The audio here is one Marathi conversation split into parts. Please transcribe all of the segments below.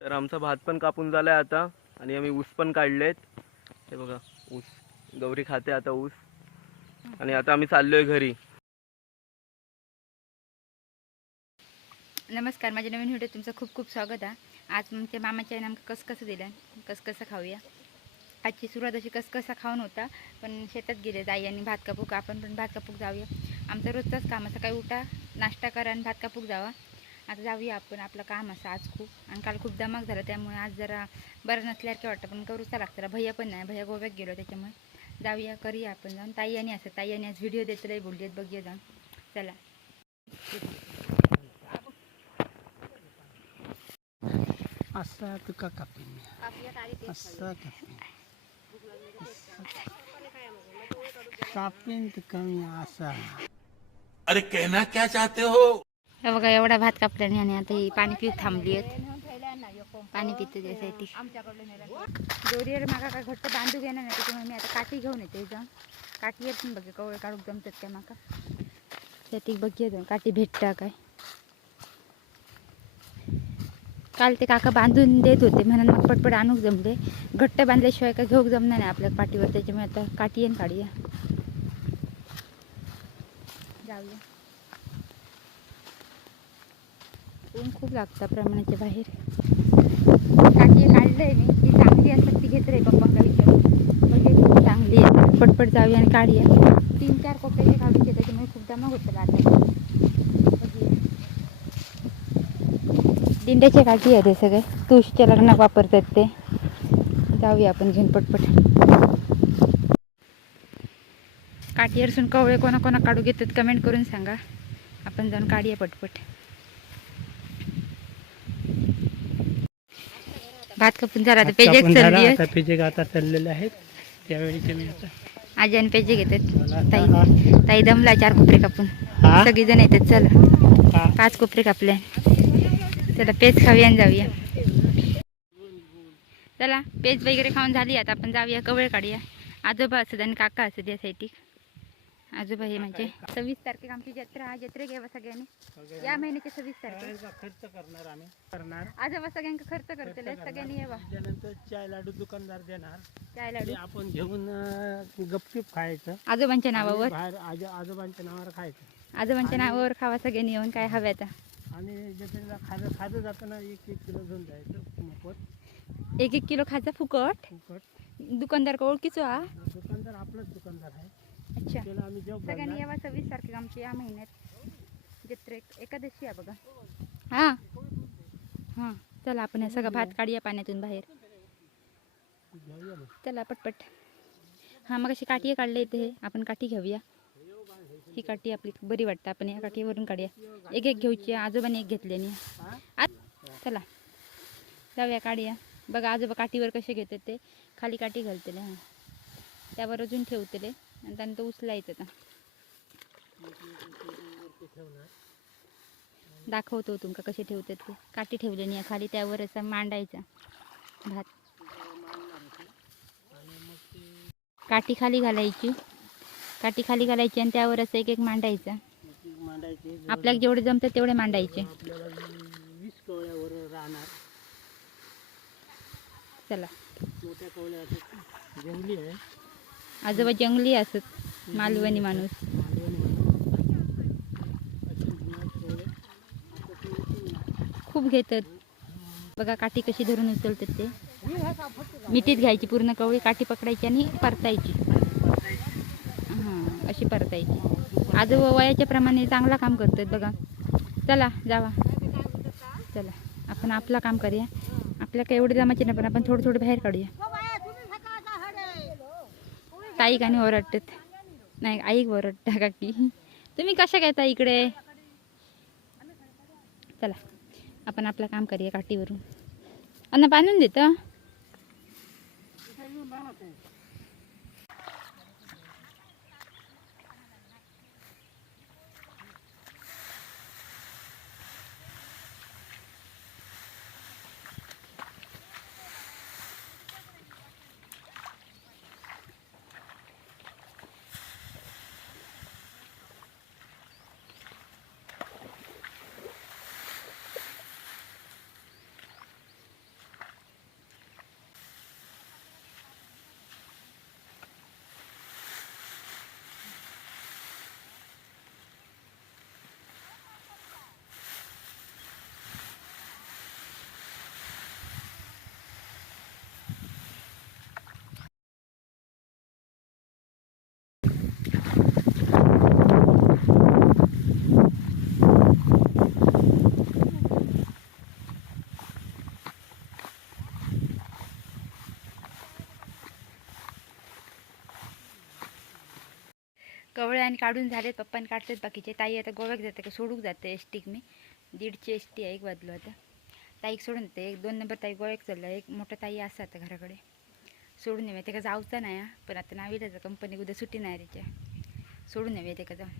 तर आमचा भात पण कापून झालाय आता आणि आम्ही ऊस पण काढलेत. हे बघा ऊस. गौरी खाते आता ऊस. आणि आता आम्ही चाललोय घरी. नमस्कार माझ्या नवीन व्हिडिओ तुमचं खूप खूप स्वागत आहे. आज तुमच्या मामाच्या आईने कसं कसं दिलं? कसं कसं खाऊया? आजची सुरुवात अशी कसं कसा खाऊन होता पण शेतात गेले आई आणि भात कापूक आपण पण भात कापूक जाऊया. आमचं रोजचाच काम असं काही उठा नाश्ता करा आणि भात कापूक जावा. आता जाऊया आपण आपलं काम असं आज खूप आणि काल खूप दमाक झालं त्यामुळे आज जरा बरं नसल्यासारखं वाटतं पण करूचा लागतं. भैया पण नाही भैया गोव्यात गेलो त्याच्यामुळे. जाऊया करूया आपण जाऊन. ताई आणि असं ताई आणि आज व्हिडिओ देत लई बोलली आहेत बघूया जाऊन. चला. असं तुका कापीन असं असा अरे कहना क्या चाहते हो? हे बघा एवढा भात कापल्याने आणि आता ही पाणी पिऊत थांबली आहेत पाणी पितो त्यासाठी दोरीवर मागा काय घट्ट बांधू घेणार नाही त्याच्यामुळे मी आता काठी घेऊन येते जाऊन। काठी येत बघे कवळे काढूक जमतात त्या माका? त्यात बघूया जाऊन काठी भेटता काय? काल ते काका बांधून देत होते. म्हणून मग पटपट आणूक जमले. घट्ट बांधल्याशिवाय काय घेऊक जमणार नाही आपल्या पाठीवर. त्याच्यामुळे आता काठी येईन काढूया. जाऊया. ऊन खूप लागतं प्रमाणाच्या बाहेर. काठी काढलंय मी. ती चांगली असतात ती घेत रे पप्पा विचारून म्हणजे खूप चांगली आहे. पटपट जाऊया आणि काढूया. तीन चार कोपऱ्याचे काढूचे त्याच्यामुळे खूप जमा होतं आता बघूया. दिंड्याचे काठी आहे ते सगळे. तुळशीच्या लग्नात वापरतात ते. जाऊया आपण घेऊन पटपट काठी असून कवळे कोणा कोणा काढू घेतात कमेंट करून सांगा. आपण जाऊन काढूया पटपट. भात कापून झाला आता झाला, चालली आता पेजे आता चाललेले आहेत. मी आता आजी आणि पेजे घेतात. ताई ताई दमला चार कोपरे कापून. हा? सगळी जण येतात चला. पाच कोपरे कापले. चला पेज खाऊया आणि जाऊया. चला पेज वगैरे खाऊन झाली आता आपण जाऊया कवळ काढूया. आजोबा असत आणि काका असत यासाठी आजोबा हे म्हणजे सव्वीस तारखेला आमची जत्रा आहे. जत्रे घ्यावा सगळ्यांनी. या महिन्याच्या सव्वीस तारखेला त्यावेळेस खर्च करणार आम्ही. करणार. आजोबा सगळ्यांका खर्च करतले सगळ्यांनी यावा त्यानंतर चाय लाडू दुकानदार देणार. चाय लाडू. आपण घेऊन गपचूप खायचं. आजोबांच्या नावावर. बाहेर आजो आजोबांच्या नावावर खायचं. आजोबांच्या नावावर खावा सगळ्यांनी येऊन काय हव्या आता. आणि जत्रेला खाजं खाजं जाताना एक एक किलो घेऊन जायचं मोफत एक एक किलो खाजा फुकट फुकट दुकानदार का ओळखीचो हा दुकानदार आपलाच दुकानदार आहे अच्छा त्याला आम्ही जेव्हा सगळ्यांनी भरणार, यावा सव्वीस तारखेला आमची या महिन्यात जत्रे एकादशी आहे बघा हाँ हाँ चला आपण हे सगळं भात काढूया पाण्यातून बाहेर घेऊया मग. चला पटपट हाँ मग अशी काठी काढले इथे हे आपण काठी घेऊया ही काठी आपली बरी वाटतं. आपण या काठीवरून काढूया. एक एक घेऊची आजोबाने एक घेतल्याने आज चला. जाऊया काढूया. बघा आजोबा काठीवर कसे घेतात ते. खाली काठी घालतले हां. त्यावर अजून ठेवतले आणि त्यानंतर उचलायचं आता. दाखवतो तुमका कसे ठेवतात ते. काठी ठेवले नाही खाली त्यावर असा मांडायचा भात. काठी खाली घालायची. काठी खाली घालायची आणि त्यावर असं एक एक मांडायचा. आपल्याला जेवढे जमतात तेवढे मांडायचे. आपल्याला वीस कवळ्यावर राहणार. चला. मोठ्या कवळ्या असतात. जंगली आहे. आजोबा जंगली असत मालवणी माणूस. खूप घेतात. बघा काठी कशी धरून उचलतात ते. मिठीत घ्यायची पूर्ण कवळी काठी पकडायची आणि परतायची. अशी परतायची आजोबा वयाच्या प्रमाणे चांगला काम करतात बघा. चला जावा. चला आपण आपलं काम करूया. आपल्या काही एवढे जमायचे नाही पण आपण थोडं थोडं बाहेर काढूया. ताई आणि ओरडतात. नाही आईक ओरडता काकी तुम्ही कशा घेता इकडे? चला आपण आपलं काम करूया काठीवरून. अन्न बांधून देतं. कवळे आणि काढून झालेत पप्पाने काढतात बाकीचे. ताई आता गोव्याक जाते का? सोडूक जाते एस टीक मी. दीडची एस टी आहे एक बदलो आता. ताईक सोडून देते. एक दोन नंबर ताई गोव्याक चालला एक मोठा ताई असा आता घराकडे. सोडून येऊया ते का जाऊचा नाही पण आता नावीला कंपनी उद्या सुट्टी नाही त्याच्या सोडून येऊया ते का जाऊन.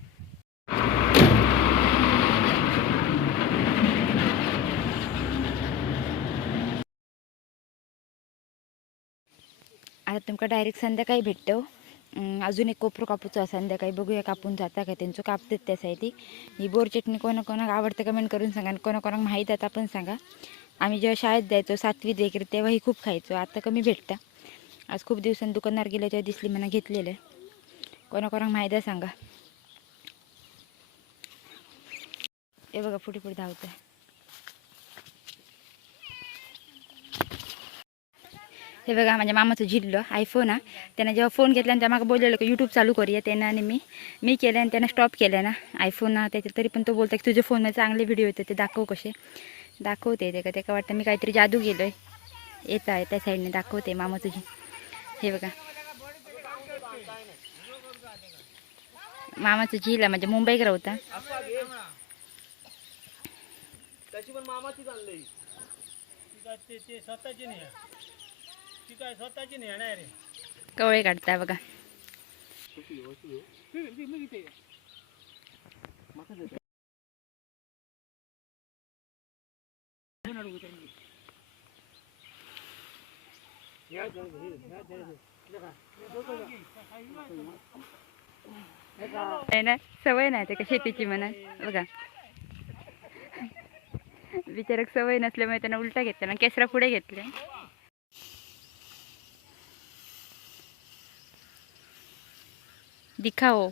आता तुमका डायरेक्ट संध्याकाळी भेटतो. अजून एक कोपरो कापूचा संध्याकाळी बघूया कापून जाता का त्यांचं. कापतात त्यासाठी. ही बोर चटणी कोणा कोणाक आवडतं कमेंट करून सांगा आणि कोणा कोणाक माहीत आहे पण सांगा. आम्ही जेव्हा शाळेत जायचो सातवीत वगैरे तेव्हाही खूप खायचो. आता कमी भेटतं. आज खूप दिवसांनी दुकानावर गेल्या तेव्हा दिसली म्हणा घेतलेलं. कोणाकोणाक माहीत आहे सांगा. हे बघा पुढे पुढे धावतं हे बघा माझ्या मामाचं झिल्लं आयफोन हा. त्यानं जेव्हा फोन घेतला आणि त्या मागं बोललेलं की यूट्यूब चालू करूया. त्यानं आणि मी मी केलं आणि त्यानं स्टॉप केलं ना आयफोन ना त्याच्यात तरी पण तो बोलतो की तुझ्या फोनमध्ये चांगले व्हिडिओ येतात ते दाखव कसे. दाखवते ते का ते का वाटतं मी काहीतरी जादू गेलो आहे येत आहे त्या साईडने दाखवते मामाचं झी हे बघा. मामाचं झील आहे म्हणजे मुंबईकर होता. त्याची पण मामाचीच आणली ते ते स्वतःची नाही काय स्वतःची रे. कवळे काढताय बघा. नाही ना सवय नाही ते का शेतीची म्हणा. बघा. बिचारक सवय नसल्यामुळे त्यांना उलटा घेतला ना केसरा पुढे घेतल्या दिखाओ.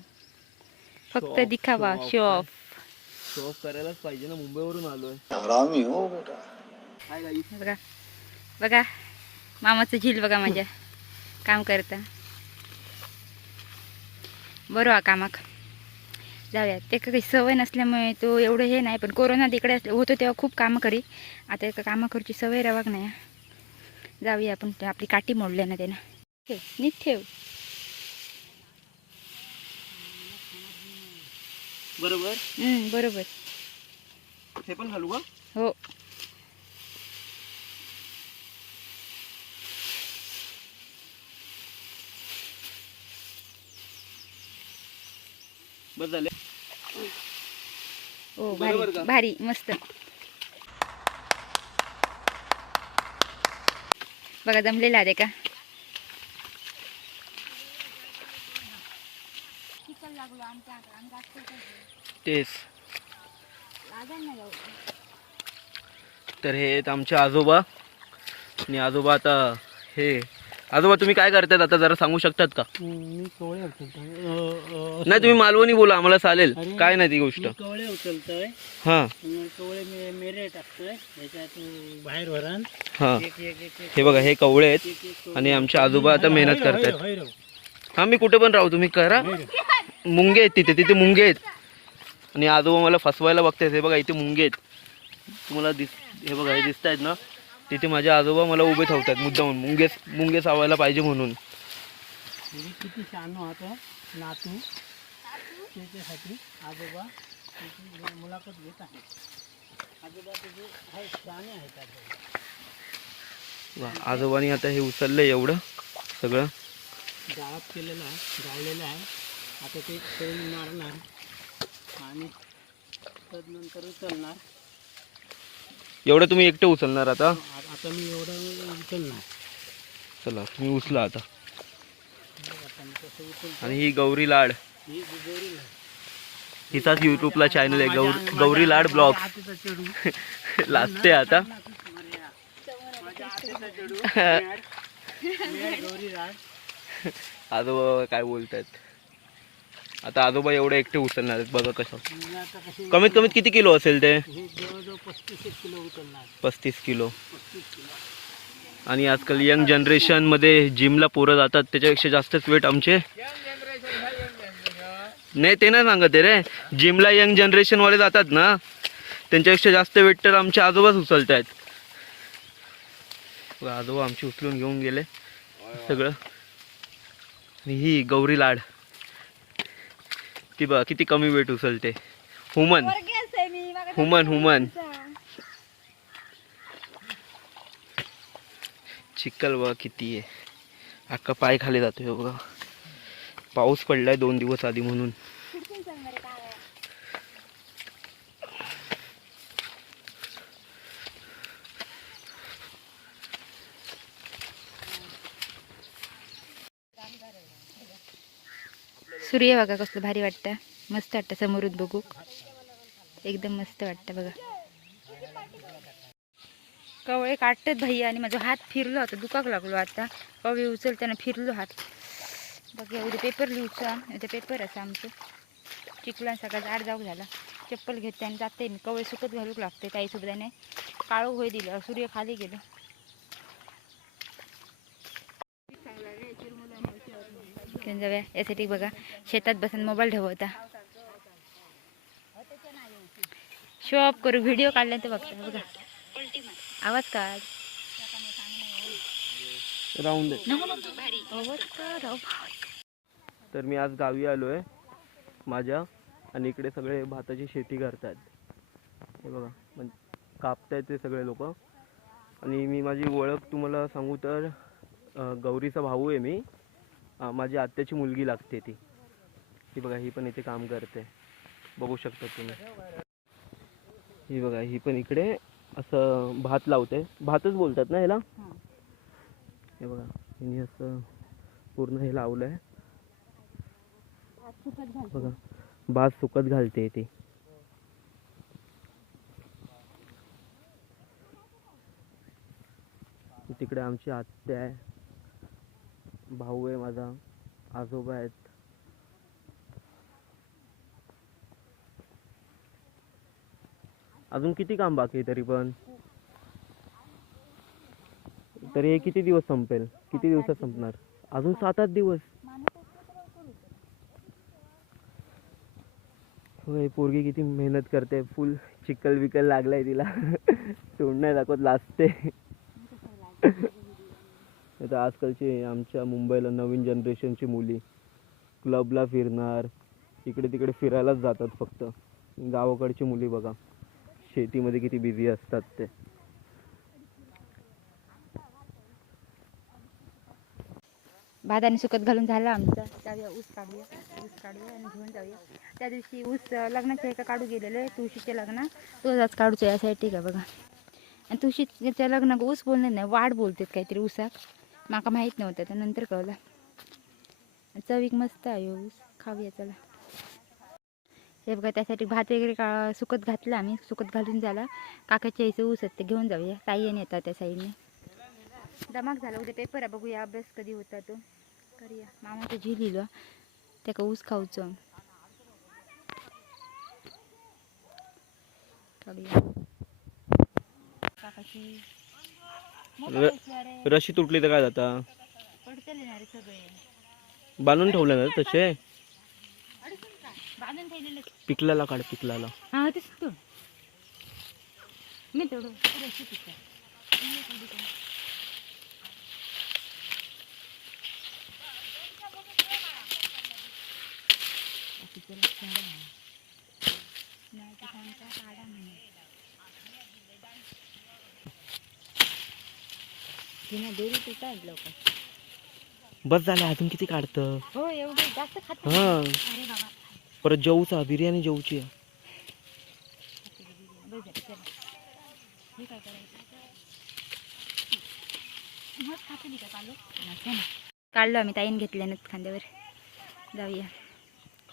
फक्त दिखावा शो ऑफ शो ऑफ करायलाच पाहिजे ना मुंबईवरून आलोय. हरामी हो बघा बघा मामाचं झील बघा माझ्या. काम करता. बरं हा कामाक. जाऊया ते काही सवय नसल्यामुळे तो एवढं हे नाही पण कोरोना तिकडे असले होतो तेव्हा खूप कामं करी. आता एका कामं करूची सवय रवाक नाही. जाऊया आपण आपली काठी मोडल्या ना त्यानं. ठेव नीट ठेव. बरोबर? हम्म, बरोबर. हे पण घालू का? हो. बस झाले. हो बरोबर भारी का? भारी मस्त. बघा जमलेला आहे का? तेच. तर हे आहेत आमचे आजोबा. आणि आजोबा आता हे आजोबा तुम्ही काय करतात आता जरा सांगू शकतात का? मी कवळे उचलतो नाही तुम्ही मालवणी बोला आम्हाला चालेल. अरे. काय नाही ती गोष्ट. मी कवळे उचलतोय. हा. कवळे मे मेरे टाकतोय. बाहेर हा. एक एक एक एक हे बघा हे कवळे आहेत. आणि आमचे आजोबा आता मेहनत करतात हा मी कुठे पण राहू तुम्ही करा. मुंगे आहेत तिथे तिथे मुंगे आहेत. आणि आजोबा मला फसवायला बघतायत हे बघा इथे मुंगे आहेत. तुम्हाला दिस हे बघा हे दिसत आहेत ना? तिथे माझे आजोबा मला उभे ठेवतात मुद्दामून. मुंगे मुंगे सावायला पाहिजे म्हणून. किती नातू. त्याच्यासाठी आजोबा मुलाखत घेत आहे आजोबा तुझे आहे शहाणे आहेत आजोबा. वा, आजोबांनी आता हे उचललंय एवढं सगळं. गाळप केलेलं आहे गाळलेलं आहे. आता ते खेळून मारणार आणि तदनंतर उचलणार. एवढं तुम्ही एकटे उचलणार आता? आता मी एवढं उचलणार. चला तुम्ही उचला आता. आणि ही गौरी लाड. ही गोरी. हिचाच युट्यूबला चॅनल आहे गौर गौरी लाड ब्लॉग लाजते आता. गौरी राड आजोबा काय बोलतायत? आता आजोबा एवढे एकटे उचलणार आहेत बघा कसं. कमीत कमीत किती किलो असेल ते? पस्तीस किलो. आणि आजकाल यंग जनरेशनमध्ये जिमला पोरं जातात त्याच्यापेक्षा जास्तच वेट आमचे. नाही ते नाही सांगत आहे रे. जिमला यंग जनरेशनवाले जातात ना त्यांच्यापेक्षा जास्त वेट तर आमचे आजोबाच उचलत आहेत आजोबा आमची उचलून घेऊन गेले सगळं. ही गौरी लाड. ती बघा किती कमी वेट उचलते. हुमन. हुमन हुमन. चिखल बघा किती आहे. अख्खा पाय खाली जातोय हो बघा. पाऊस पडलाय दोन दिवस आधी म्हणून. सूर्य बघा कसलं भारी वाटतं. मस्त वाटतं समोरून बघू. एकदम मस्त वाटतं बघा. कवळे काटतात भाई आणि माझा हात फिरलो होता दुखाक लागलो आता. कवळे उचलताना फिरलो हात. बघ एवढे पेपर लिहूचा. ते पेपर असं आमचं. चिकलान सकाळचा जाड जाऊ झाला. चप्पल घेते आणि जाते. मी कवळे सुकत घालूक लागते. काही नाही. काळू होय दिलं. सूर्य खाली गेलं. घेऊन जाऊया. यासाठी बघा शेतात बसून मोबाईल ठेवता. शो ऑफ करू. व्हिडिओ काढल्यानंतर बघता. बघा. आवाज काढ. काढ. आवाज. तर मी आज गावी आलो आहे माझ्या आणि इकडे सगळे भाताची शेती करतात हे बघा. म्हणजे कापतायत ते सगळे लोक. आणि मी माझी ओळख तुम्हाला सांगू तर गौरीचा भाऊ आहे मी. माझी आत्याची मुलगी लागते ती. ही बघा ही पण इथे काम करते. बघू शकता तुम्ही. ही बघा ही पण इकडे असं भात लावते. भातच बोलतात ना ह्याला? हे बघा हिने असं पूर्ण हे लावलं आहे बघा भात सुकत घालते ती. तिकडे आमची आत्या आहे. भाऊ आहे माझा. आजोबा आहेत. अजून किती काम बाकी आहे तरी पण? तरी हे किती दिवस संपेल? किती दिवसात संपणार? अजून सात आठ दिवस. होय पोरगी किती मेहनत करते. फुल चिकल विकल लागलाय तिला. तोंड नाही दाखवत लाजते. आता आजकालची आमच्या मुंबईला नवीन जनरेशनची मुली क्लबला फिरणार इकडे तिकडे फिरायलाच जातात फक्त. गावाकडची मुली बघा शेतीमध्ये किती बिझी असतात ते. भात आणि सुकत घालून झाला आमचा. जाऊया ऊस काढूया. ऊस काढूया आणि घेऊन जाऊया. त्या दिवशी ऊस लग्नाच्या एका काढू गेलेले तुळशीचे लग्न. तोच आज काढूचं यासाठी का बघा. आणि तुळशीच्या लग्नाक ऊस बोलणार नाही वाढ बोलतात काहीतरी ऊसाक माका माहीत नव्हतं तर नंतर कळलं. चवीक मस्त आहे ऊस खाऊया चला. हे बघा त्यासाठी भात वगैरे का सुकत घातलं आम्ही सुकत घालून झाला. काकाच्या इथे ऊस असते ते घेऊन जाऊया. ताई आणि येतात त्या साईडने. दमाक झाला उद्या पेपर आहे बघूया अभ्यास कधी होता तो. करूया. मामाचं झी लिहिलं त्याका ऊस खाऊचं. काकाची र-. रशी तुटली तर काय जाता पडतले ना रे सगळे. बांधून ठेवले ना तसे? बांधून ठेवलेले. पिकलाला काढ पिकलाला. हा मी तेवढं रशी पिकं. नाही तर सांगता काढा म्हणे. लोक बस झालं अजून किती काढतं? हो एवढे जास्त खात हा. अरे बाबा. परत जेऊचा बिर्याणी जेऊची आहे. बरं झालं, चला. हे काय करायचं? मग खाते का काढलो काढलो आम्ही ताईन घेतल्यानं खांद्यावर. जाऊया.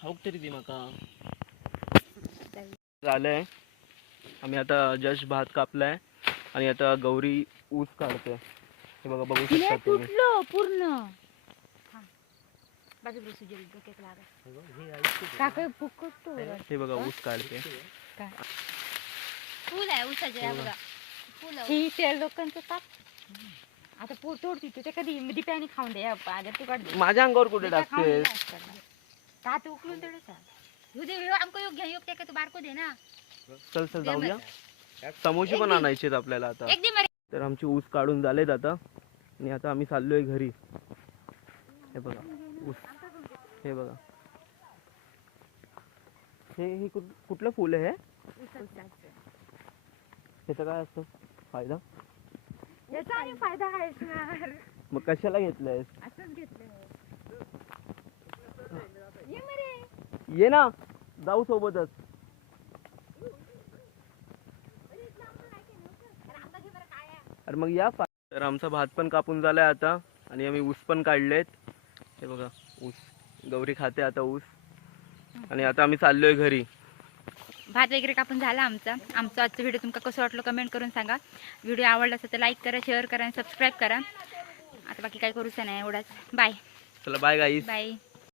खाऊक तरी दे माका. झालंय. आम्ही आता जस्ट भात कापलाय आणि आता गौरी ऊस काढतोय. हे बघा बघू शकता तुम्ही. तुटलो पूर्ण. हा. डोक्यात लागा. काका फुकटतो. हे बघा ऊस काढते. फुल आहे उसाचे बघा. ही त्या लोकांचं ताप आता पो तोडती तू ते कधी खाऊन दे तू काढ. दे. माझ्या अंगावर कुठे खाऊन टाकते दे. का ते उकळून तेवढं सांग उद्या वेळ आमको योग घ्या योग त्या का तू बारको दे ना. चल चल जाऊया. समोसे पण आणायचे आपल्याला आता. एक दे मरे तर आमचे ऊस काढून झालेत आता. आणि आता आम्ही चाललोय घरी. हे बघा. ऊस. हे बघा. हे हे कुठ- कुठलं फुल आहे हे? त्याचा काय असतं? फायदा? याचा आणि फायदा काय असणार मग कशाला घेतलंयस? असंच घेतलं ये मरे. ये ना. जाऊ सोबतच. अरे मग या तर आमचा भात पण कापून झालाय आता आणि आम्ही ऊस पण काढलेत. हे बघा ऊस. गौरी खाते आता ऊस. आणि आता आम्ही चाललोय घरी. भात वगैरे कापून झाला आमचा. आमचा आजचा व्हिडिओ तुमका कसं वाटलं कमेंट करून सांगा. व्हिडिओ आवडला असेल तर लाईक करा शेअर करा आणि सबस्क्राईब करा. आता बाकी काय करूच नाही एवढाच. बाय चला बाय गाईस बाय